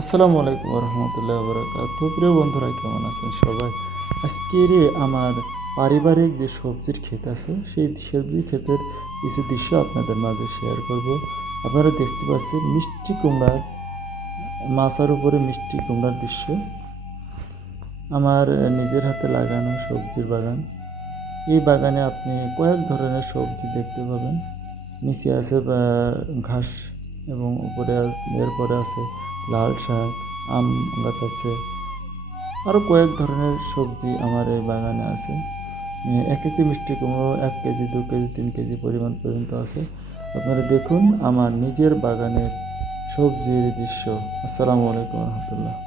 আসসালামু আলাইকুম রহমতুল্লাহ বরাকাত প্রিয় বন্ধুরা, কেমন আছেন সবাই? আজকের আমার পারিবারিক যে সবজির ক্ষেত আছে, সেই সবজির ক্ষেতের কিছু দৃশ্য আপনাদের মাঝে শেয়ার করব। আপনারা দেখতে পাচ্ছেন মিষ্টি কুমড়ার, মাছার উপরে মিষ্টি কুমড়ার দৃশ্য। আমার নিজের হাতে লাগানো সবজির বাগান। এই বাগানে আপনি কয়েক ধরনের সবজি দেখতে পাবেন। নিচে আছে ঘাস এবং উপরে এরপরে আছে লাল শাক, আম গাছ আছে। আরও কয়েক ধরনের সবজি আমার এই বাগানে আছে। এক একটি মিষ্টি কুমড়ো, এক কেজি, দু কেজি, তিন কেজি পরিমাণ পর্যন্ত আছে। আপনারা দেখুন আমার নিজের বাগানের সবজির দৃশ্য। আসসালামু আলাইকুম রহমতুল্লাহ।